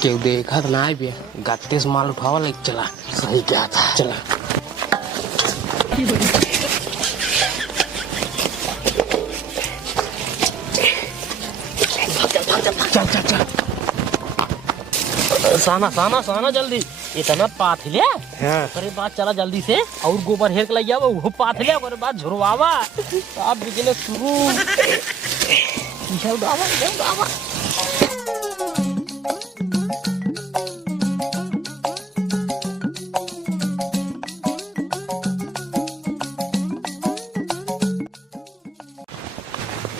क्यों देखा तो ना भी गत्ते से माल उठावा लेके चला। सही क्या था, चला। चल चल चल साना साना साना जल्दी इतना पाथ लिया। हाँ। अरे बात चला जल्दी से और गोबर हेर के लग जावा वो पाथ लिया और बाद झुरवावा आप बिजली शुरू उड़ावा।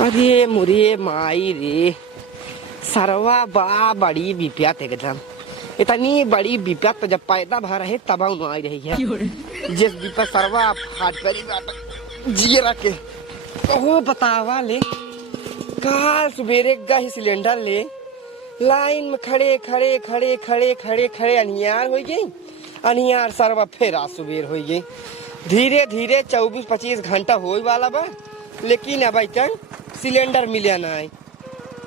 अरे मुरे माई रे सरवा बा बड़ी विपत एकदम। इतनी बड़ी विपत जब पैदा भर रहे तब आई रही है। जिस विपत सरवा फाट पड़ी जिए रखे वो बतावा ले। काल सुबेरे गए सिलेंडर ले लाइन में खड़े खड़े खड़े खड़े खड़े खड़े अनियार हो गई। अनियार सरवा फिर आज सुबेर हो गई। धीरे धीरे 24-25 घंटा हो वाला बा लेकिन अब तक सिलेंडर मिले ना।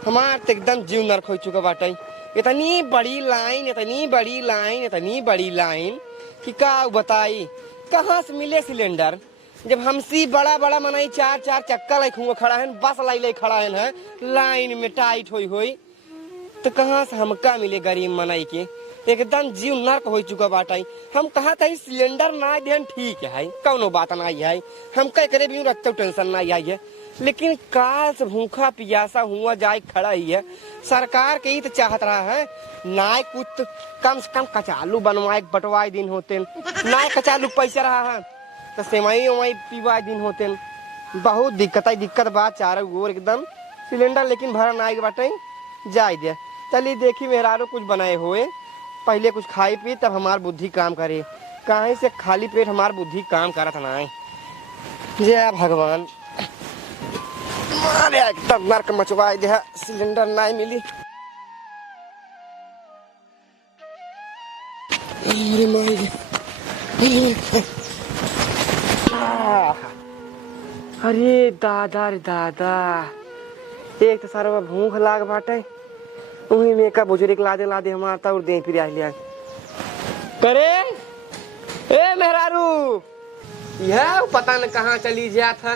हमार तो एकदम जीव नरक हो चुका बाटे। इतनी बड़ी लाइन इतनी बड़ी लाइन इतनी बड़ी लाइन कि का बताई कहाँ से मिले सिलेंडर। जब हमसी बड़ा बड़ा मनाई 4-4 चक्का लाइक हुआ खड़ा है बस लाई खड़ा है लाइन में टाइट हुई तो कहाँ से हमका मिले गरीब मनाई के। एकदम जीव नरक हो चुका बाटे। हम कहा था सिलेंडर ना देन ठीक है कौनो बात ना है हम कह करे भी रखते टेंशन ना आई है लेकिन काल से भूखा पियासा हुआ जाए खड़ा ही है। सरकार के ही तो चाहत रहा है ना कुछ कम से कम कचालू बनवाए बटवाए दिन होते ना कचालू पैसा रहा है तो सेवई उवई पीवाए दिन होते। बहुत दिक्कत बात चारों ओर एकदम सिलेंडर लेकिन भरा ना बाटे जाए दे। चलिए देखी मेहरारू कुछ बनाए हुए पहले कुछ खाई पी तब हमार बुद्धि काम करे। कहीं से खाली पेट हमार बुद्धि काम करत ना। जय भगवान मारे एकदम नरक मचवाए दे सिलेंडर ना मिली। अरे दादा रे दादा एक तो सारा भूख लाग बाटे उन्हीं में का बुजुर्ग लादे हमारा और दे फिर आ लिया करे। ए मेहरारू यह पता न कहाँ चली जा था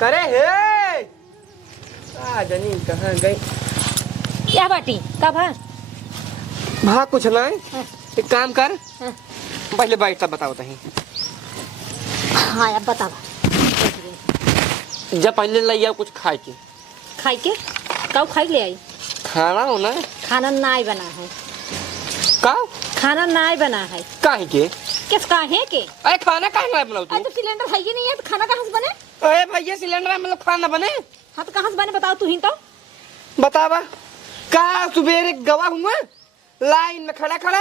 करे हे जनी कहाँ गई क्या बाटी कब है भा कुछ नहीं। एक काम कर पहले बैठ तब बताओ तही। हाँ अब बताओ जब पहले ले आओ कुछ खाए के कब खाई ले आई खाना हो ना। खाना नाई बना है का खाना नाई बना है काहे के किस काहे के। अरे खाना काहे ना बनाओ तू। तो सिलेंडर है ही नहीं है तो खाना कहाँ से बने। अरे भैया सिलेंडर मतलब खाना बने। हाँ तो कहाँ से बने बताओ तू ही तो बतावा का सुबेरे गवा हुआ लाइन में खड़ा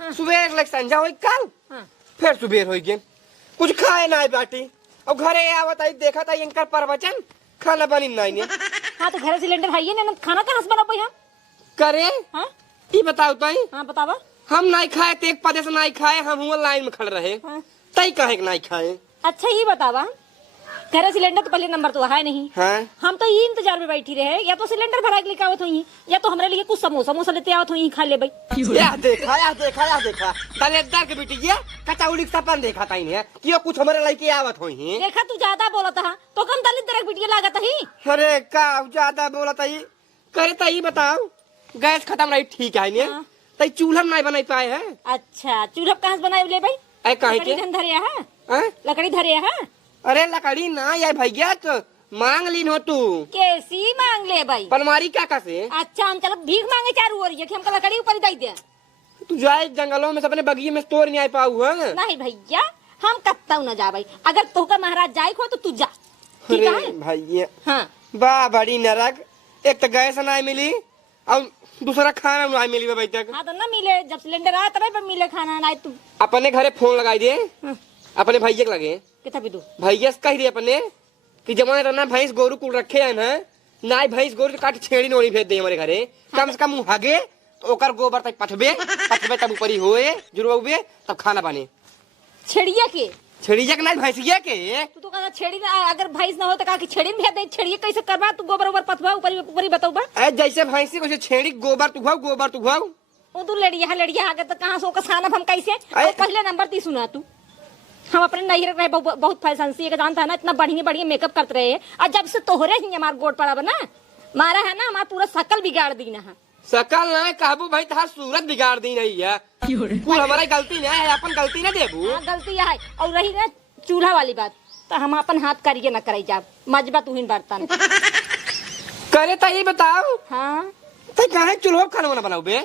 हाँ। सुबेरे लग संजा हो कल हाँ। फिर सुबेर हो गए कुछ खाए ना बाटी और घरे आवत आई देखा था इनका प्रवचन खाना बनी नहीं। हाँ तो घर सिलेंडर है ही नहीं खाना कहाँ से बना पाई हम करे हाँ ये बताओ तई। हाँ बतावा हम नहीं खाए तो एक पदे से नहीं खाए हम हुआ लाइन में खड़े रहे हाँ। तई कहे नहीं खाए। अच्छा ये बतावा घर सिलेंडर तो पहले नंबर तो है नहीं। हाँ। हम तो ये इंतजार में बैठी रहे या तो सिलेंडर भरा के लेके आवत हुई या तो हमारे लिए कुछ समोसा लेते आवत हुई खा ले भाई। या देखा तलेदार के बेटी ये कचौड़ी सपन देखा था इन्हें कि कुछ हमारे लेके आवत हुई। देखा तू ज्यादा बोला था तो कम दलित बिटिया लागत ही। अरे का ज्यादा बोला था ये करे था ये बताओ गैस खत्म रही ठीक है हाँ। तई चूल्हा नहीं बना पाए है। अच्छा चूल्हा कहाँ से बनाए ले भाई। अरे काहे के धरिया है लकड़ी धरिया है। अरे लकड़ी ना यार भैया तो मांग लीन हो तू कैसी मांग ले भाई पनवारी क्या कैसे। अच्छा हम चलो भीख मांगे चारू ओर कि हमको लकड़ी ऊपर दे दे। तू जाए जंगलों में अपने बगिये में तोड़ नहीं आ पाऊ है। नहीं भैया हम कत्ता न जा भाई अगर तोहका महाराज जाए खो तो तू जा ठीक है भैया। हाँ बा बड़ी नरक एक तो गैस नहीं मिली और दूसरा खाना नहीं मिली भाई तक। हाँ तो न मिले जब सिलेंडर आया तब मिले खाना ना तू अपने घरे फोन लगाई दे अपने भैया के लगे कितना भी दू भैया से कह रही अपने कि जमाने रहना भैंस गोरू कुल रखे है ना भैंस गोरू काट छेड़ी नोड़ी भेज दे हमारे घरे कम से कम हगे तो ओकर गोबर तक पटबे तब ऊपरी होए जुड़वे तब खाना बने। छेड़िया के छेड़िया के नहीं भैंसिया के तू कहना छेड़ी ना अगर भैंस ना हो तो का कि छेड़ी भेज दे छेड़िया कैसे करवा तू गोबर ऊपर पथवा ऊपर ऊपर बताऊ बा जैसे भैंसी को छेड़ी गोबर तू घाव वो तू लड़िया आगे तो कहाँ सो कसाना हम कैसे अरे- और पहले नंबर ती सुना तू हम अपने नहीं रहे बहुत फैशन सी के जानता है ना इतना बढ़िया बढ़िया मेकअप करते रहे और जब से तोहरे ही हमार गोट पड़ा बना मारा है ना हमारा पूरा शकल बिगाड़ दी ना सकल ना कहबू भाई तार सूरत बिगाड़ दी नहीं है कुल हमारा गलती नहीं है अपन गलती ना देबू हाँ, गलती है और रही ना चूल्हा वाली बात तो हम अपन हाथ करिए ना कराई जा मजबा तू ही बर्तन करे तो ये बताओ हाँ तो कहा चूल्हा खाना बना बनाओ बे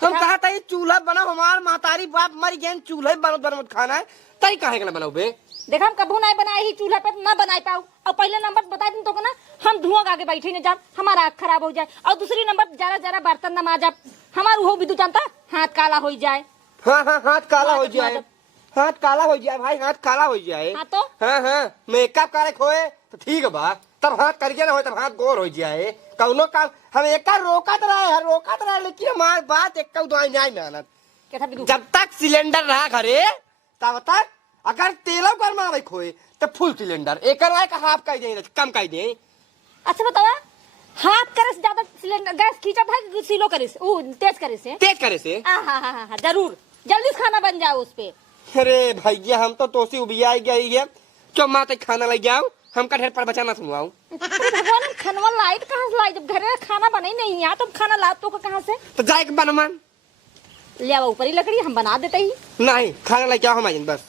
हम कहा था ये चूल्हा बनाओ हमार मातारी बाप मर गए चूल्हा बनत खाना है तई काहे के ना बनाओ बे देखा हम कबू नहीं बनाए ही चूल्हा पे ना बनाए पाऊ और पहले नंबर बता दी तो ना हम धुआं आगे बैठे न जा हमारा आँख खराब हो जाए और दूसरी नंबर जरा जरा बर्तन न माजा हमारा वो भी तू जानता हाथ काला हो जाए हाँ हाँ हाथ काला हो जाए माजब। हाथ काला हो जाए भाई हाथ काला हो जाए हाँ तो हाँ हाँ मेकअप करे खोए तो ठीक है बा तब हाथ करके ना हो तब हाथ गोर हो जाए कौनो काम हम एक रोकत रहे लेकिन हमारी बात एक दुआई नहीं मेहनत कैसा भी जब तक सिलेंडर रहा घरे तब तक अगर तेलो कर मारे खोए तो फुल सिलेंडर एक हाफ का दे कम का दे अच्छा बतावा हाथ करे से ज्यादा सिलेंडर गैस खींचा था कि सीलो करे से तेज करे से हाँ जरूर जल्दी से खाना बन जाओ उस पे अरे भैया हम तो तोसी उबिया गई है क्यों माँ तक खाना लग जाओ हमका ढेर पर बचा ना सुनवाऊ अरे भगवान खाना लाइट कहाँ से लाई जब घर में खाना बना ही नहीं है तो खाना ला तो कहाँ से तो जाए के बनमान ले आओ ऊपर ही लकड़ी हम बना देते ही नहीं खाना लग जाओ हम आइन बस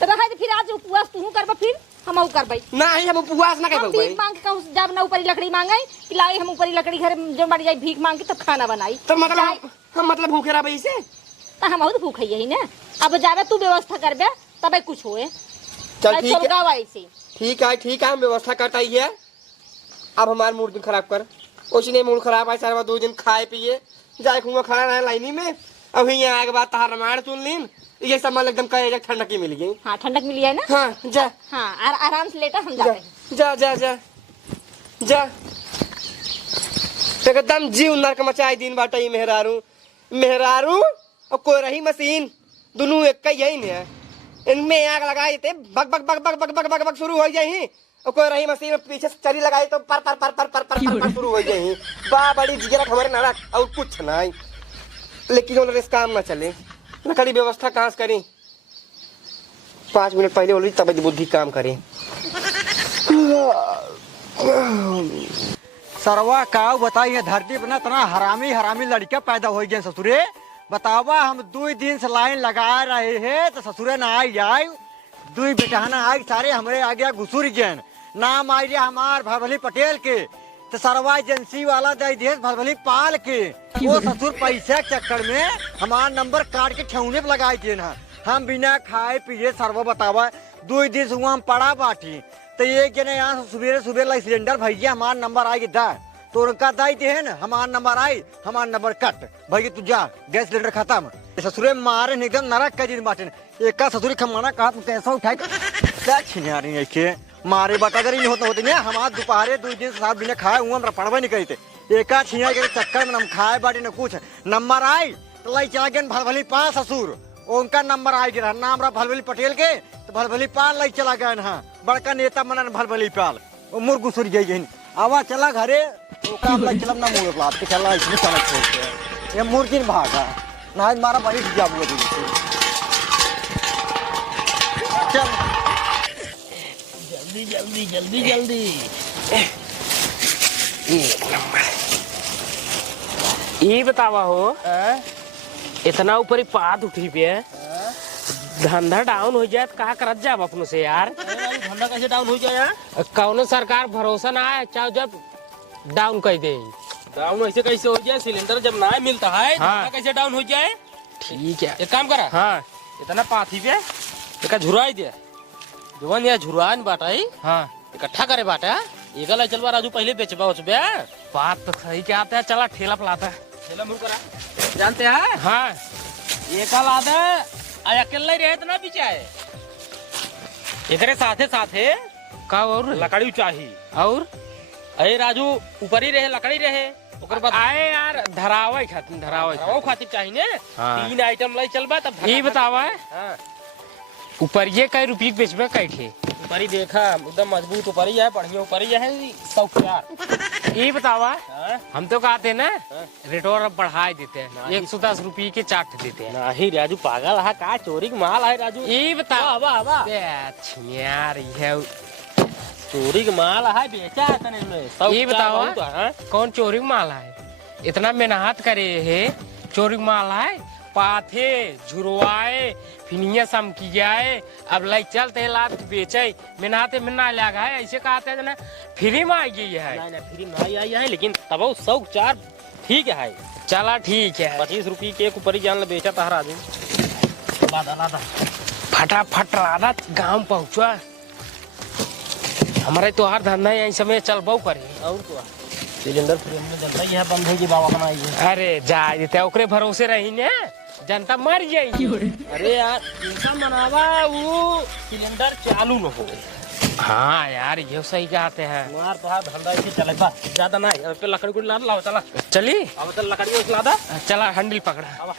तो रहा फिर आज उपवास तू करबा फिर हम करबई नहीं हम उपवास ना हम कर भीख मांग के कहूं जब ना ऊपरी लकड़ी मांगाई कि लाई हम ऊपरी लकड़ी घर जो मर जाए भीख मांग के तब खाना बनाई तो मतलब हम मतलब भूखे रह से तो हम बहुत भूख है ना अब जावे तू व्यवस्था करबे तबे कुछ होए चल ठीक है ऐसे ठीक है हम व्यवस्था करता ही है अब हमारे मूड दिन खराब कर उसने मूड खराब है सारा 2 दिन खाए पिए जाए खूंगा खड़ा रहे लाइनी में अब यहाँ आए के बाद तार रामायण सुन लीन ये सब मतलब एकदम कहे ठंडक की मिल गई हाँ ठंडक मिली है ना हाँ जा हाँ आराम से लेटा हम जाते हैं जा जा जा जा एकदम जीव नरक मचाई दिन बाटा ही मेहरारू और कोई रही मशीन दोनों एक ही यही है इनमें आग लगाई थे bug bug bug bug bug bug bug bug शुरू हो जाही और कोई रही मशीन में पीछे से चरी लगाई तो पर पर पर पर पर पर पर शुरू हो जाही बा बड़ी जिगरक हमारे नरक और कुछ नहीं लेकिन उन्होंने इस काम ना चले लकड़ी व्यवस्था कहाँ से करी 5 मिनट पहले बोली तब बुद्धि काम करे सरवा काव बताइए धरती पर ना तना हरामी लड़का पैदा हो गए ससुरे बतावा हम 2 दिन से लाइन लगा रहे हैं तो ससुरे ना आई जाए 2 बेटहना आई सारे हमारे आ गया घुसुर गए नाम आई गया हमार भरभली पटेल के तो सरवा एजेंसी वाला दे दिए भरभली पाल के वो ससुर पैसा के चक्कर में हमारा नंबर काट के ठेवने पे लगाए थे ना हम बिना खाए पिए सरवा बतावा 2 दिन से हुआ हम पड़ा बाटी तो ये जने यहाँ सुबह सिलेंडर भैया हमारा नंबर आएगी दा तो उनका दाई थे ना हमारा नंबर आई हमारा नंबर कट भैया तू जा गैस सिलेंडर खत्म ससुरे मारे एकदम नरक का दिन बाटे एक ससुरी खमाना कहा तुम कैसा उठाए क्या छिना रही है के मारे बता नहीं होते ना हमारा दोपहर 2 दिन से साथ बिना खाए हुआ हमारा पढ़वा नहीं करी थे एक छिना के चक्कर में हम खाए बाटे न कुछ नंबर आई तो लाई चला गया भलभली पा ससुर उनका नंबर आ गया नाम रहा भलभली पटेल के तो भलभली पाल लाई चला गया ना बड़का नेता मना भलभली पाल मुर्ग घुसुर गई आवा चला घरे तो काम लाई चलम ना मुर्ग लात के चला इसमें चला छोड़ ये मुर्गी भागा ना मारा बड़ी जाबू चल जल्दी ये बतावा हो इतना ऊपर ही पात उठी पे धंधा डाउन हो जाए तो कहा करत जाब अपनों से यार धंधा कैसे डाउन हो जाए यार? कौनो सरकार भरोसा ना है चाहे जब डाउन कर दे डाउन ऐसे कैसे हो जाए? सिलेंडर जब ना मिलता है हाँ। धंधा कैसे डाउन हो जाए? ठीक है एक काम करा हाँ इतना पाथी पे एक झुराई दे जवन या झुरान बाटाई हाँ इकट्ठा करे बाटा एकला चलवा राजू पहले बेचबा उचबे बात तो सही क्या आता है चला ठेला पलाता है चला मुर करा जानते हैं हाँ एकल आदे आ अकेले रहे तो ना बिचाए एकरे साथे साथे का और लकड़ी चाहिए और अरे राजू ऊपर ही रहे लकड़ी रहे ओकर बाद आए यार धरावे खातिर चाहिए ने हाँ। 3 आइटम लाई चलबा तब ये बतावा है हाँ ऊपर ये कई रुपये बेचबे कैठे ऊपरी देखा एकदम मजबूत ऊपरी है, बढ़िया ऊपरी है 100 ये बतावा हाँ? हम तो कहते ना हाँ। रेट और अब बढ़ाए देते हैं 110 रुपये के चाट देते हैं। नहीं राजू पागल है का, चोरी का माल है राजू। ये बतावा वाह वाह यार ये चोरी का माल है, बेचा है तने में। ये बतावा बहुत है, हाँ? कौन चोरी का माल है? इतना मेहनत करे है चोरी का माल है, पाथे झुरवाए फिनिया सम की जाए, अब लाई चलते लाद बेचे मेहनत में ना लगा है, ऐसे कहते हैं ना फ्री में आ गई है। नहीं फ्री में आई है, लेकिन तब 104 ठीक है। चला ठीक है 25 रुपये के एक ऊपरी जान ले बेचा था राजू। लादा फटाफट राधा गांव पहुंचा, हमारे तो हर धंधा यही समय चल बहु करे। और क्या सिलेंडर में जनता यह बंद होगी बाबा बनाई है। अरे जा देते ओकरे भरोसे रही ने जनता मर जाएगी। अरे यार ऐसा मनावा वो सिलेंडर चालू न हो। हाँ यार ये सही कहते हैं। मार तो हाथ धंधा इसे चले बा ज्यादा नहीं, अब पे लकड़ी को लाओ चला। चली अब तो लकड़ी को लादा चला हंडिल पकड़ा। अब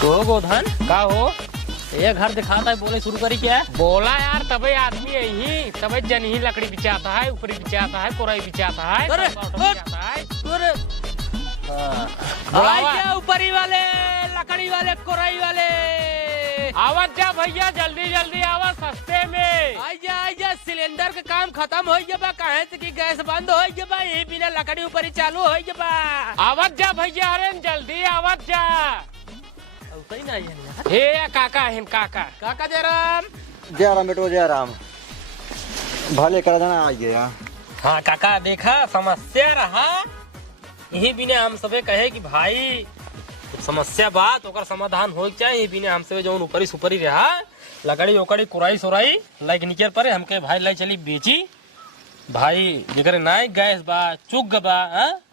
तो गोधन का हो ये घर दिखाता है, बोले शुरू करी क्या? बोला यार तबे आदमी यही तबे जन ही लकड़ी बिचाता है, ऊपरी बिचाता है, कोराई बिचाता है, अरे, बिचाता है। अरे बुलावा। क्या ऊपरी वाले लकड़ी वाले कोराई वाले आवाज जा भैया जल्दी जल्दी आवाज सस्ते में। आइजा सिलेंडर का काम खत्म हो गया, कहे से कि गैस बंद हो गया, ये बिना लकड़ी ऊपरी चालू हो गया। आवाज जा भैया अरे जल्दी आवाज जा। सही नहीं है हे काका है काका। काका जयराम। जय राम बेटो जय राम, भले कर देना आ गया। हाँ काका देखा समस्या रहा, यही बिना हम सबे कहे कि भाई कुछ समस्या बात ओकर समाधान हो चाहिए, बिना हमसे जो ऊपरी सुपरी रहा लकड़ी ओकड़ी कुराई सुराई लाइक निकल पड़े हमके भाई लाई चली बेची भाई जेकर नाई गैस बा चुग बा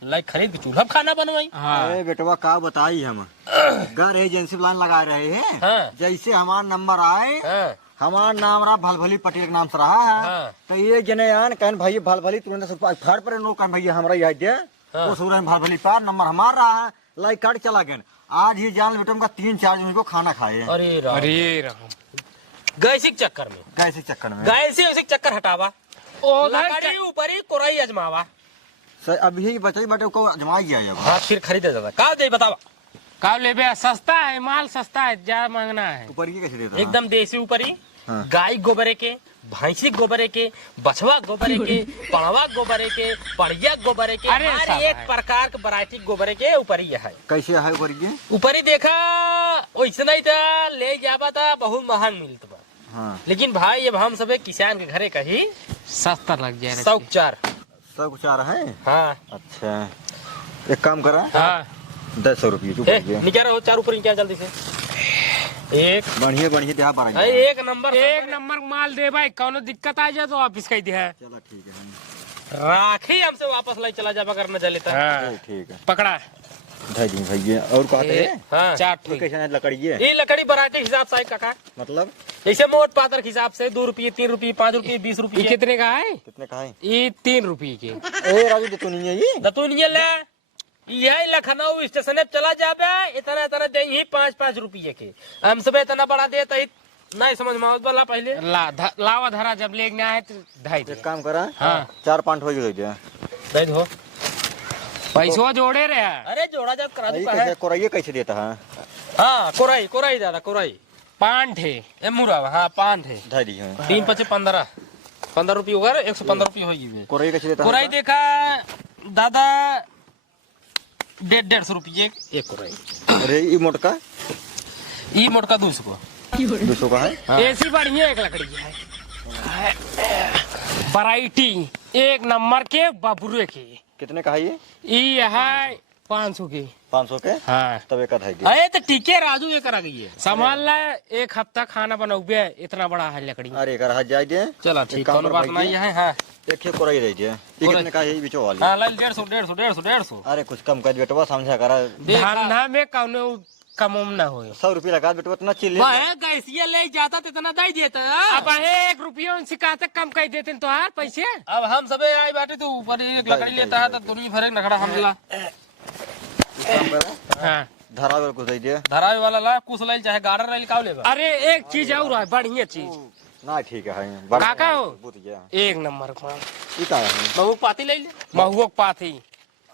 लाइक खरीद के चूल्हा खाना बनवाई। अरे बेटवा का बताई हम घर एजेंसी लाइन लगा रहे हैं। हाँ। जैसे हमारा नंबर आए, हाँ। हमारा नाम रहा भलभली पटेल के नाम से रहा है। हाँ। तो ये जने आन कहन भाई भलभली तुरंत फाड़ पर नो कहन भाई हमरा यह दे। हाँ। वो सूरज भलभली पार नंबर हमारा रहा है, लाइक कार्ड चला गया। आज ही जान बेटो का 3-4 दिन को खाना खाए। अरे राम। अरे राम गैस के चक्कर में कैसे चक्कर में गैस से चक्कर हटावा, लकड़ी ऊपरी कोराई अजमावा, सर अभी बचाई बेटे को अजमा गया है अब। हाँ फिर खरीदे जाता का दे बतावा। का ले बे सस्ता है माल, सस्ता है ज्यादा मांगना है। ऊपर की कैसे देता है? एकदम देसी ऊपरी हाँ। गाय गोबरे के, भैंसी गोबरे के, बछवा गोबरे के, पड़वा गोबरे के, पड़िया गोबरे के, अरे हर साहब। एक प्रकार के वैरायटी गोबरे के ऊपरी है। कैसे है ऊपर की? ऊपरी देखा वैसे नहीं था, ले जावा था बहुत महंग मिलता बा, हाँ। लेकिन भाई अब हम सबे किसान के घरे कही सस्ता लग जाए 104। सब कुछ आ रहा है। हाँ अच्छा एक काम करा, हाँ 10 रुपये तू ए, बोलिए। निकाल रहो 4 ऊपर निकाल जल्दी से। एक बढ़िया बढ़िया देहा बारह। है, एक नंबर एक नंबर माल दे भाई, कौनो दिक्कत आ जाए तो वापिस कह दे। चलो ठीक है। राखी हमसे वापस लाई चला जावा करना चले था। हाँ ठीक है पकड़ा ढाई दिन भैया। और कहते हैं हाँ चार ये कैसे है लकड़ी है? ये लकड़ी वैरायटी हिसाब से है काका, मतलब जैसे मोट पातर के हिसाब से 2 रुपये 3 रुपये 5 रुपये 20 ये रुपये। कितने का है? कितने का है? ये 3 रुपये के। ए राजू दे तो नहीं है ये। दतुनिया ले यही लखनऊ स्टेशन चला जाबे, इतना इतना दे 5-5 रुपये के, हम सब इतना बड़ा दे तो नहीं समझ में वाला पहले लावा धरा जब लेने आए तो ढाई एक काम करा, हाँ 4-5 हो गए। दे दो पैसवा जोड़े रहे। अरे जोड़ा जब करा ये दूं कैसे कोराइये कैसे देता है? हाँ कोराई कोराई दादा कोराई 5 है ए मुरा हाँ 5 है, ढाई दी है। 3 5 15 रुपये होगा, 115 रुपये होगी। कोराइये कैसे देता है? कोराई देखा दादा 150 रुपये एक कोराई। अरे ये मोटका ई मोटका 200 को 200 का है। हाँ। ऐसी बढ़िया एक लकड़ी है, वैरायटी एक नंबर के बबुरे के। कितने का है ये? ये है 500 की। 500 के। हाँ तब एक ढाई दी। अरे तो ठीक है राजू ये करा गई है। संभाल ला, एक हफ्ता खाना बनाओगे, इतना बड़ा है लकड़ी। अरे कर हाथ जाए दे। चला एक ठीक काम कौन कर बात भाई नहीं जी। है। हाँ एक कोराई रह जाए। ये कितने का है ये बिचो वाली? हाँ लाल 150। अरे कुछ कम कर बेटवा, समझा करा। धंधा में कौनो कम उम न हो। 100 रुपये लगा बेटवा, इतना चिल्ले। गैसिया ले जाता तो इतना दे देता। अब 1 रुपया सिखाते कम कह देते तो यार पैसे। अब हम सबे आई बाटे तो ऊपर एक लकड़ी लेता है तो दुनिया भर नखड़ा हमला। एक काम करा, हाँ धरा वाला कुछ दीजिए। धरावे वाला ला कुछ ले चाहे गार्डर ले का लेबा। अरे एक चीज और है बढ़िया चीज। ना ठीक है काका हो? बूत गया एक नंबर माल। ई का है महू पाती ले ले। महुआ पाती।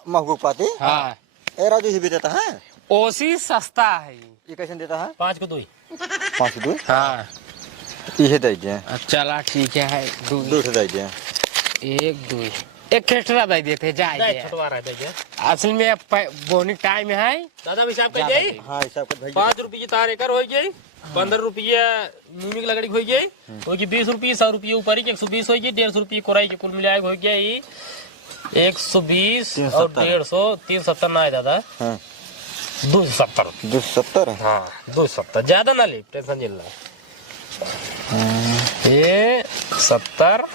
महबूब पाती। हाँ ए राजू ही भी देता है। ओसी सस्ता है। ये कैसे देता है? 5 को 2। 5 2 हाँ ये दीजिए। चला ठीक है। 2 दीजिए। 1 2 एक एक्स्ट्रा दे देते जाए। छुटवा रहा है असल में बोनी टाइम है। दादा हिसाब कर जाई। हां हिसाब कर भाई। 5 रुपये तार एकर हो गई, 15 रुपये नीमी की लकड़ी हो गई, होगी 20 रुपये, 100 रुपये ऊपर ही 120 हो गई, 150 रुपये कोराई के कुल मिलाए हो गया ये 120 और 150 370 ना है दादा। हां 270। 270। हाँ 270 ज्यादा ना ले, टेंशन नहीं ला। ये 70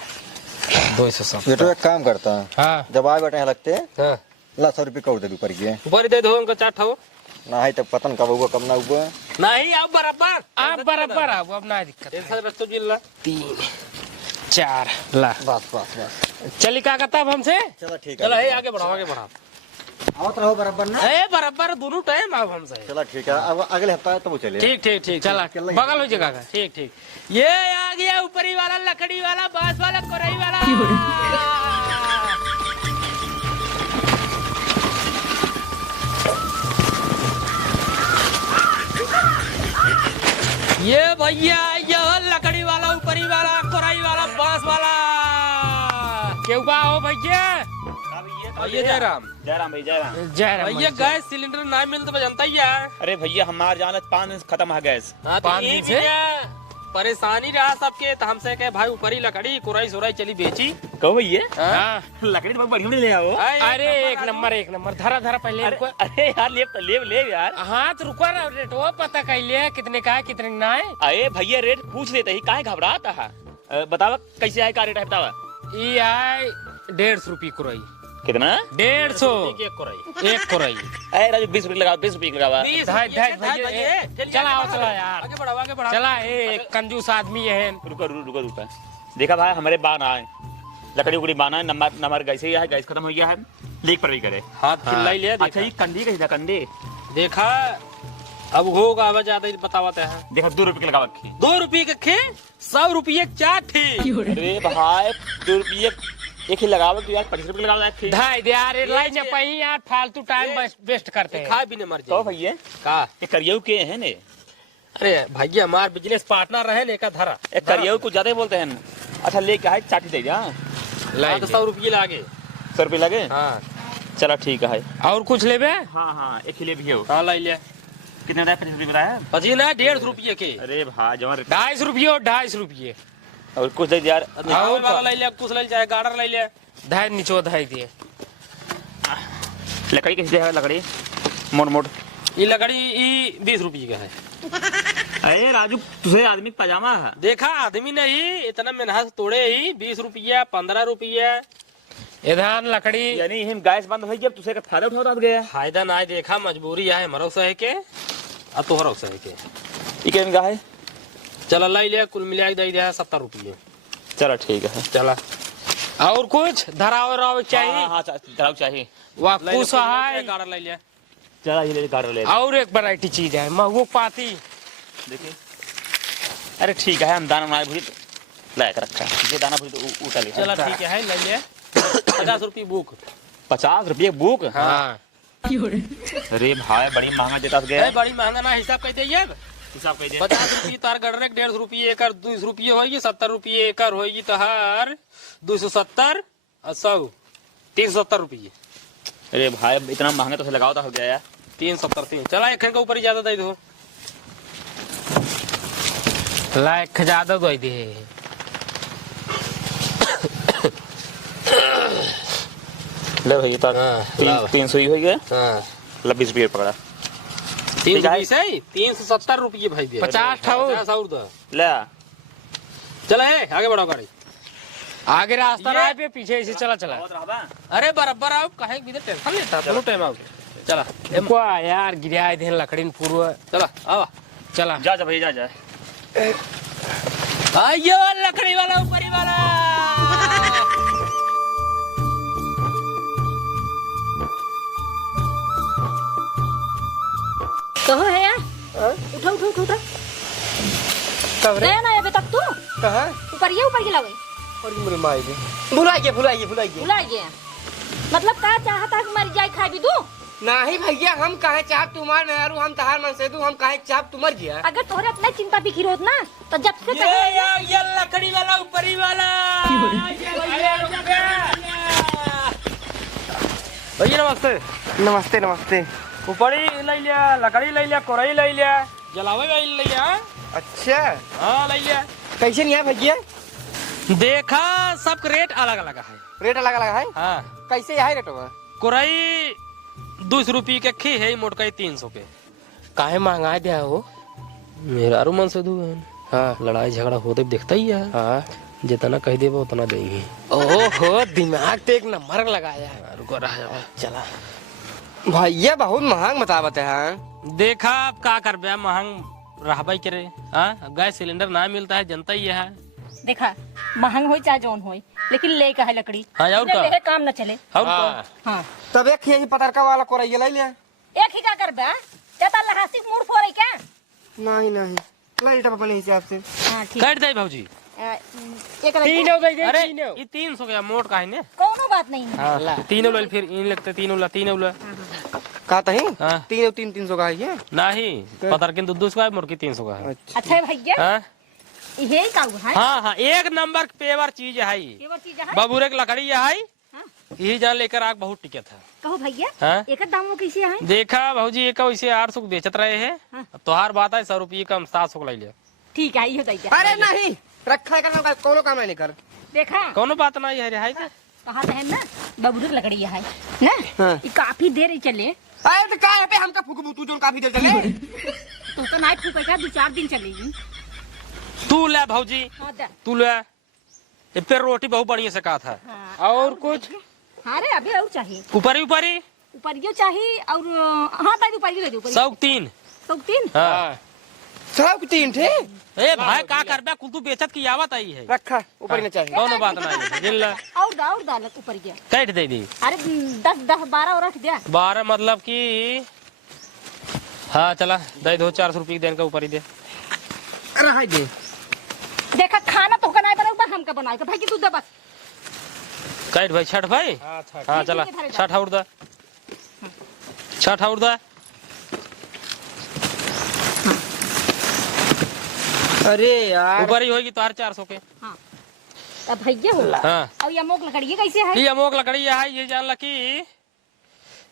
270। ये तो एक काम करता है। हाँ जब आए बैठे हैं लगते हाँ ला 100 रुपये कर दे ऊपर के। ऊपर दे दो उनका 4 ठो। ना है तब पतन कब हुआ कम ना हुआ। नहीं अब बराबर आप बराबर आओ अब ना दिक्कत। टेंशन रस्तो जिल्ला 3 4 ला बस बस बस चली का कहता अब हमसे। चलो ठीक है। चलो है आगे बढ़ाओ आगे बढ़ाओ। आवत रहो बराबर ना। ए बराबर दोनों टाइम अब हमसे। चलो ठीक है अब अगले हफ्ता तो वो चले। ठीक ठीक ठीक चला बगल हो जगह का। ठीक ठीक। ये आ गया ऊपरी वाला लकड़ी वाला बांस वाला कोरई वाला। ये भैया ये लकड़ी वाला ऊपरी वाला कोरई वाला बांस वाला। क्यों का हो भैया? ये जयराम जयराम भाई जयराम। जय राम भैया गैस सिलेंडर ना मिलता तो जनता ही है। अरे भैया हमारे जान 5 दिन से खत्म है गैस। हाँ, तो 5 ये दिन से? भैया परेशानी रहा सबके तो हमसे कहे भाई ऊपरी लकड़ी कोराई सोराई चली बेची। कहो भैया हाँ। लकड़ी तो बहुत बढ़िया ले आओ। अरे एक नंबर धरा धरा पहले अरे इनको। अरे यार ले ले यार। हाथ रुको ना रेट वो पता कैले कितने का है कितने ना है। अरे भैया रेट पूछ लेते ही काहे घबराता है। बतावा कैसे आए का रेट है बतावा। ये आए 150 रुपये कुराई। कितना? 150 एक कोराई। एक कुराई। अरे राजू 20 रुपये लगाओ 20 रुपये लगावा। ढाई भैया चला आओ चला यार आगे बढ़ाओ आगे बढ़ाओ। चला एक कंजूस आदमी है। रुको देखा भाई हमारे बान आए लकड़ी उकड़ी बाना है नंबर गैस ही है गैस खत्म हो गया है लीक पर भी करे। हाथ खिलाई लिया अच्छा ये कंडी कैसे था कंडी देखा अब होगा आवाज ज्यादा ही बतावत है। देखो 2 रुपये लगा रखी। 2 रुपये के खे 100 रुपये 4 थे। अरे भाई 2 रुपये एक ही लगाओ तो यार 25 रुपये लगाओ यार। ढाई दे यार लाई न पही यार फालतू टाइम वेस्ट करते हैं। खा भी नहीं मर तो जाए भैया का। ये करियो के है ने। अरे भैया हमार बिजनेस पार्टनर रहे लेकर धरा एक करियो कुछ ज्यादा ही बोलते हैं। अच्छा लेके आए चाटी दे जा। हाँ, तो 100 रुपये लागे। 100 रुपये लगे। हाँ चलो ठीक है। और कुछ लेबे? हाँ एक ही ले भी हो। हाँ लाई लिया। कितने बताया 25 रुपये बताया। पची ना 150 रुपये के। अरे भाई जमा 250 रुपये और 250 रुपये और कुछ दे यार। और वाला लाई लिया कुछ लाई चाहे गार्डर लाई लिया। ढाई नीचो ढाई दिए। लकड़ी कैसे है लकड़ी मोट ये लकड़ी ये 20 रुपये का है। अरे राजू तुझे आदमी का पजामा है। देखा आदमी नहीं इतना मेहनत तोड़े ही 20 रुपया 15 रुपया। इधर लकड़ी यानी हम गैस बंद हो जब तुझे का फायदा उठाता गया। फायदा ना है देखा मजबूरी है हमारा सहे के और तोहरा सहे के। ये क्या इनका है। चल लाई लिया कुल मिला के दे दिया 70 रुपये। चलो ठीक है। चला और कुछ धराव राव चाहिए। हाँ धराव चाहिए। वाह कुछ है गार्डर लाई लिया। चला ये ले गार्डर ले और एक वैरायटी चीज है महबू पाती। देखिए अरे ठीक है हम दाना बनाए भूजी ला कर रखा है ये दाना भूजी तो उठा ले। चला ठीक है लाई लिया 50 रुपये बुक। 50 रुपये बुक। हाँ अरे भाई बड़ी महंगा देता गया। बड़ी महंगा ना हिसाब कह दिए हिसाब कह दे। 50 रुपये तार गड़र 150 रुपये एकर 200 रुपये होगी 70 रुपये एकर होगी तो हर 270 और 100 370 रुपये। अरे भाई इतना महंगा तो लगाओ तो हो गया यार। 370 चला एक के ऊपर ही ज्यादा दे दो। लाइक ज्यादा दे दे। ले भाई तो हाँ, 300 ही हो गया। हाँ 20 रुपये पकड़ा। 370 रुपये भाई दे 50 ठाउर। 50 और दो। ले चला है आगे बढ़ाओ गाड़ी। आगे रास्ता रहा पे पीछे ऐसे चला चला। अरे बराबर आओ कहे भी टेंशन लेता दोनों टाइम आओ। चला को यार गिरा दे लकड़ी पूर्व। चला आवा चला जा भैया जा आइयो लकड़ी वाला ऊपरी वाला। कहो है यार, उठो उठो उठो उठो। कब रे गया ना अभी तक तू? कहाँ ऊपर ये लगे। और मेरे माई रे भुलाइए भुला गया। मतलब का चाहता कि मर जाए खाई भी तू? नहीं भैया हम काहे चाहब तुम्हार नहरू हम तहार मन से दू हम काहे चाहब तुमर गया अगर तोहरे इतना चिंता फिक्र होत ना तो जब से ये लकड़ी वाला ऊपरी वाला भैया नमस्ते। नमस्ते नमस्ते। ऊपरी ले लिया, लकड़ी ले लिया, कोरई ले लिया, जलावे ले लिया। अच्छा हाँ ले लिया। कैसे नहीं है भैया? देखा सबका रेट अलग अलग है। रेट अलग अलग है? हाँ कैसे है रेट? कोरई 200 रुपये के खी है, मोटकाई 300 के। काहे महंगा दिया हो? मेरा मन से दू हाँ लड़ाई झगड़ा होते देखता ही है। हाँ जितना कह देबो उतना देंगे। ओहो दिमाग तो एक नंबर लगाया है। रुको रहा चला भैया बहुत महंग बतावत है। देखा अब का करबे, महंग रहबे करे। हाँ गैस सिलेंडर ना मिलता है, जनता ही है। देखा महंग हो चाहे जौन हो, लेकिन ले का है लकड़ी। हाँ, और का? ले काम न चले। और हाँ। तो हाँ तब एक ही पतरका वाला कोरैया ले लिया। एक ही का करबे? ज्यादा लहासी मूड फोड़े क्या? नहीं नहीं लाइट अपने हिसाब से। हाँ ठीक। कट दे भाजी। एक तीनों दे दे अरे तीनों। ये 300 का मोट का है ने। कोनो बात नहीं है। हाँ तीनों ले, फिर इन लगते तीनों ला कहता ही हाँ। 300 का है ये? नहीं पतर के 200 का है, मुर्गी 300 का है। अच्छा भैया हाँ यही का है? हाँ हाँ एक नंबर पेवर चीज है। ये वो चीज है। बबूरे की लकड़ी है। हाँ। यही जान लेकर आग बहुत टिके था। कहो भैया हाँ? एक दाम कैसे है? देखा भाजी एक वैसे 800 बेचत रहे हैं। हाँ। अब तोहार बात है 100 रुपये कम 700 ले लिया। ठीक है ये बताइए। अरे नहीं रखा करना कोनो काम नहीं कर। देखा कोनो बात नहीं है रे है का? कहा है ना बबूर लकड़ी है ना। हाँ। ये काफी देर ही चले अरे तो काहे पे हमका फूक तू जो काफी देर चले। तो नाइट फूकेगा 2-4 दिन चलेगी। तू ले भाजी, हाँ दा। तू ले। ये फिर रोटी बहुत बढ़िया से कहा था। हाँ, और कुछ? अरे अभी और चाहिए ऊपरी ऊपरी ऊपरियो चाहिए और हाँ ताई ऊपरियो ले दो। 103। 103 हाँ सब 3 थे। ए भाई का करबे, कुल तू बेचत की आवत आई है। रखा ऊपर न चाहिए। कोनो बात नहीं गिन ले। और दाल ऊपरिया। कैट दे दी। अरे 10-12 और रख दिया। 12 मतलब कि हाँ चला दे दो 400 रुपये देने का ऊपर ही दे। रहा दे। देखा खाना तो बनाए बराबर हमका बनाए भाई की तू दे बस। कैट भाई छठ भाई। हाँ चला छठ और दा, छठ और दा। अरे यार ऊपर ही होगी तो 400 के। हाँ अब भैया होला। हाँ और ये अमोक लकड़ी कैसे है? ये अमोक लकड़ी है, ये जान ला कि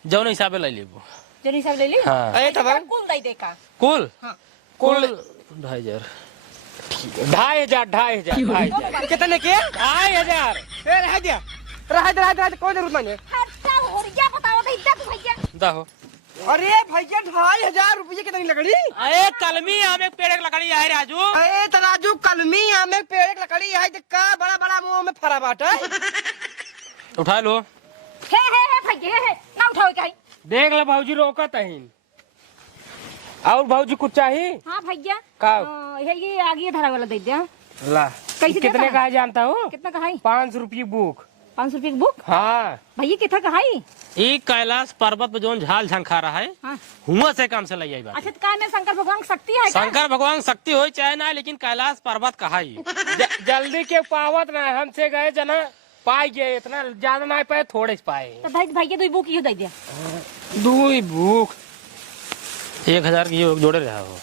जौन हिसाबे ले लेबो। जो नहीं सब ले ली। हाँ अरे तब कुल दई देखा। कुल हाँ कुल 2500। 2500 कितने के? 2500। ए रहा दे कोई जरूरत नहीं है। खर्चा हो गया बताओ तो इतना तू भैया। दा हो। अरे भैया 2500 रुपये कितनी लकड़ी? अरे कलमी आम एक पेड़ की लकड़ी है राजू। अरे तराजू कलमी आम एक पेड़ की लकड़ी है तो का बड़ा बड़ा मुंह में फरा बाटा। उठा लो। हे भैया हे ना उठाओ कहीं। देख ले भाजी रोकत है। और भाजी कुछ चाहिए? हाँ भैया का? ये आगे धरा वाला दे दिया। ला कैसे कितने देता का है? है जानता हो? कितना का है? 500 रुपये बुक। 500 रुपये की बुक। हाँ भैया कितना का है? ये कैलाश पर्वत पे जोन झाल झंखा रहा है, हाँ। हुआ से काम से ले आई बात। अच्छा तो का में शंकर भगवान की शक्ति है क्या? शंकर भगवान शक्ति हो चाहे ना, लेकिन कैलाश पर्वत कहा ही। जल्दी के पावत ना हमसे गए जना पाई गए, इतना ज्यादा ना पाए थोड़े से पाए। तो भैया 2 बुक ये दे दिया। 2 बुक 1000 की जोड़े रहा हो।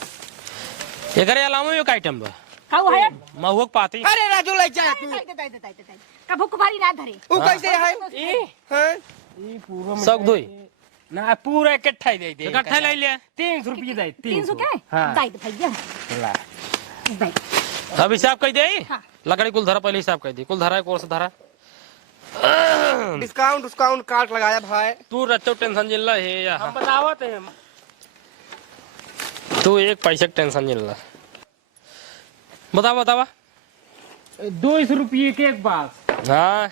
एक अलावा एक आइटम बा खाओ है महुक पाती। अरे राजू ले जा तू। दे का भूख भारी ना धरे। वो कैसे है? हां ई पूरा सब दोई ना पूरा इकट्ठा ही दे दे। इकट्ठा ले लिया। 300 रुपये दे। 300 के? हाँ दे भैया ला दे। अब हिसाब कह दे। हाँ। लकड़ी कुल धरा, पहले हिसाब कह दी। कुल धरा कोर्स धरा। डिस्काउंट कार्ड लगाया भाई। तू रचो टेंशन जिल रहा है या हम बतावत है। तू एक पैसे की टेंशन जिल रहा। बतावा 200 रुपये के एक बात हाँ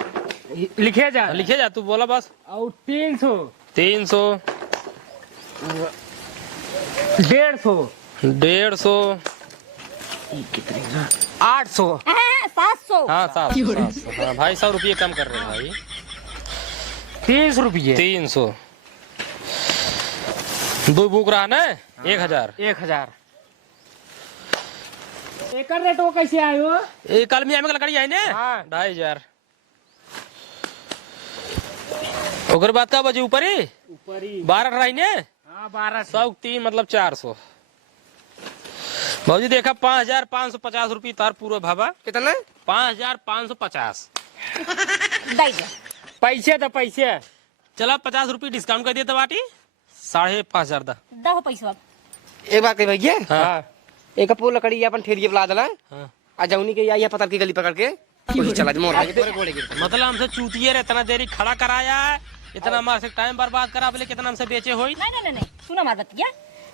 लिखे जा। लिखे जा, तू बोला बस। और 300 300 150 150 800 700। हाँ 700। हाँ भाई 100 रुपये कम कर रहे हैं भाई। 300 रुपये 300 दो बुक रहा ना 1000। 1000 एक रेट वो कैसे आयो? एक कलमी में लकड़ी आई ने हाँ। 2500। ओकर बाद का बजे ऊपर ही ऊपर ही 12 रही ने। हाँ 12 100 3 मतलब 400। भाजी देखा 5550 रुपये तार पूरा भाबा। कितना? 5550। दे दे पैसे तो पैसे। चला 50 रुपये डिस्काउंट कर दिया था बाटी 5500 दा। दहो पैसा। एक बात कही भैया, हाँ। एक पूरा लकड़ी अपन ठेलिए बुला देला हाँ। आ जौनी के या पतर की गली पकड़ के वही चला दे मोर आगे तोरे गोड़े गिर। मतलब हमसे चूतिए रे, इतना देरी खड़ा कराया है, इतना हमारे से टाइम बर्बाद करा, बोले कितना हमसे बेचे होई। नहीं सुनो हमारी बतिया,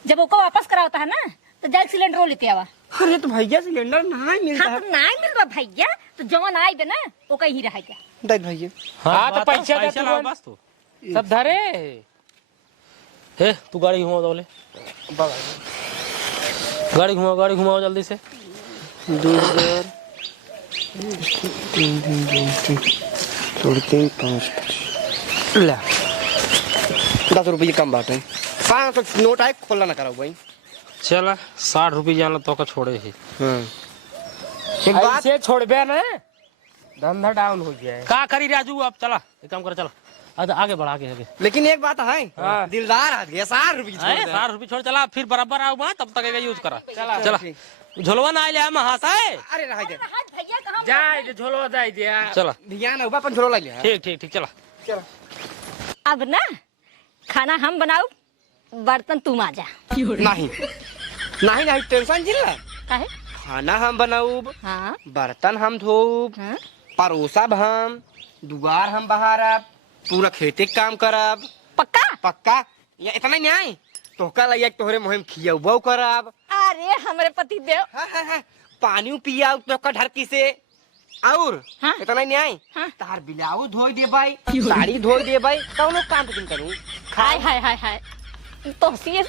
जब वो वापस करा होता है ना तो जाके सिलेंडर वो लेते आवा। अरे तो भैया सिलेंडर नहीं मिलता हाँ है। तो नहीं मिलवा भैया, तो जवन आई बे ना वो कहीं रहेगा। दे भैया। हाँ, तो बात है, पैसा दे पैसा तू लाओ बोल। बस तू। सब धरे हे तू गाड़ी घुमाओ बोले, गाड़ी घुमाओ जल्दी से। 2000 3 5 ला 10 रुपये कम बात है। 500 नोट आए खोलना ना कराओ भाई। चला 60 रुपये जान तो का छोड़े ही। हाँ एक बात ऐसे छोड़बे ना धंधा डाउन हो गया है। का करी राजू, अब चला एक काम कर, चला आगे बढ़ा आगे। लेकिन एक बात है, हाँ। दिलदार आदमी 60 रुपये छोड़ दे। 60 रुपये छोड़, चला फिर बराबर आओ वहाँ, तब तक यूज करा। चला चला झोलवा ना आए महासाए। अरे रह दे भैया कहाँ जाए जे झोलो जाए दिया। चला ध्यान है अपन छोड़ लिया। ठीक चला। अब ना खाना हम बनाऊ, बर्तन तुम आ जा। नहीं टेंशन जिला। काहे? खाना हम बनाऊब, हाँ बर्तन हम धोब, हाँ परोसब हम, दुआर हम बहारब, पूरा खेती के काम करब। पक्का। पक्का या इतना नहीं आई तोहका लइया तोहरे मुहिम खियबो करब। अरे हमारे पति देव। हाँ। पानी पियाऊ तोहका ढरकी से और हाँ। इतना नहीं आई हाँ। तार बिलाऊ धोई दे भाई, साड़ी धोई दे भाई, कौनो काम तुम करूँ। हाय तो सी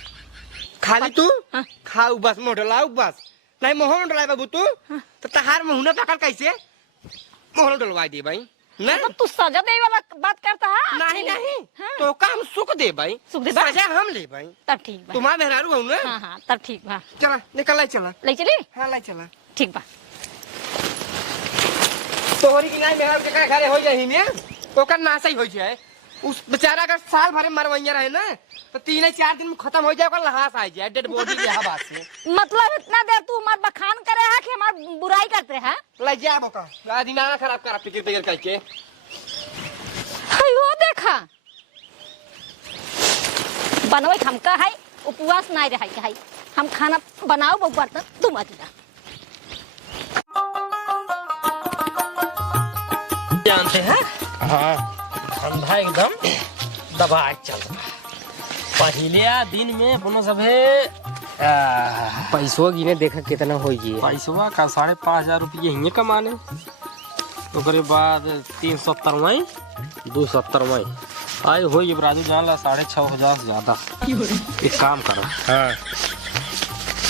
खाली तू हाँ। खाऊ बस मोडलाऊ बस, नहीं मोहन डलाए बाबू तू तो तहार मुहना पकड़ कैसे मोहन डलवा दे भाई ना। तो तू सजा दे वाला बात करता है? नहीं हाँ। तो काम सुख दे भाई, सुख दे भाई? सजा हम ले भाई। तब ठीक बा। तुम्हारा मेहरारू हूँ ना। हाँ तब ठीक बा। चला निकल आई चला। ले चली। हाँ लाई चला। ठीक बा। तोहरी की नहीं मेहरारू के घरे हो जाही ने ओकर नासा ही हो जाए। उस बेचारा अगर साल भर मरवैया रहे ना तो 3-4 दिन में खत्म हो जाए, ओकर लहास आ जाए, डेड बॉडी के बात से। मतलब इतना देर तू हमार बखान करे है कि हमार बुराई करते है? ले जा बोका आज दिमाग खराब करा फिक्र करके। हाय वो देखा बनवे हमका है, उपवास नहीं रहे है। हम खाना बनाओ वो बर्तन तुम आ जा। जानते हैं हाँ ठंडा एकदम दबा चल रहा। पहले दिन में अपनो सभे पैसों गिने देखा कितना हो गई। पैसवा का 5500 रुपये हिंगे कमाने। ओकरे बाद 370 270 आए हो ये राजू जान ला 6500 से ज्यादा। एक काम करो, हाँ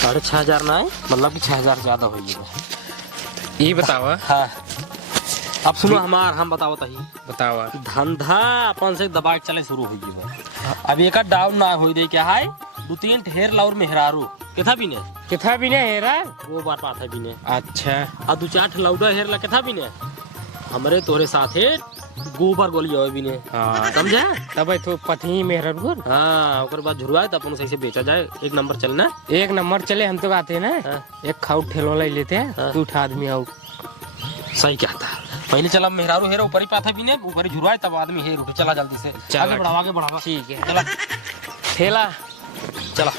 6500 ना है, मतलब कि 6000 ज्यादा हो ये बताओ। हाँ अब सुनो हम बताओ तही बताओ। धंधा अपन से दबा के चले शुरू हो गई। अब एक डाउन ना हो दे क्या है, 2-3 ढेर लाउर मेहरारू केथा बिने कितना भी नहीं हेरा। वो बात है बिने। अच्छा आ 2-4 लाउडा हेर ला केथा बिने हमरे तोरे साथे गोबर गोली होवे बिने। हाँ समझे? तब तो पति मेहरा गुर। हाँ ओकर बाद झुरवाए तो अपन सही से बेचा जाए, एक नंबर चलना। एक नंबर चले हम तो आते हैं ना। हाँ। एक खाऊ ठेलो ले लेते हैं। हाँ। 2 आदमी आओ। सही कहता है। पहले चला मेहरारू हेरो ऊपर ही पाथा बिने, ऊपर ही झुरवाए तब आदमी हेर उठे। चला जल्दी से चला। आगे बढ़ावा ठीक है चला ठेला चला।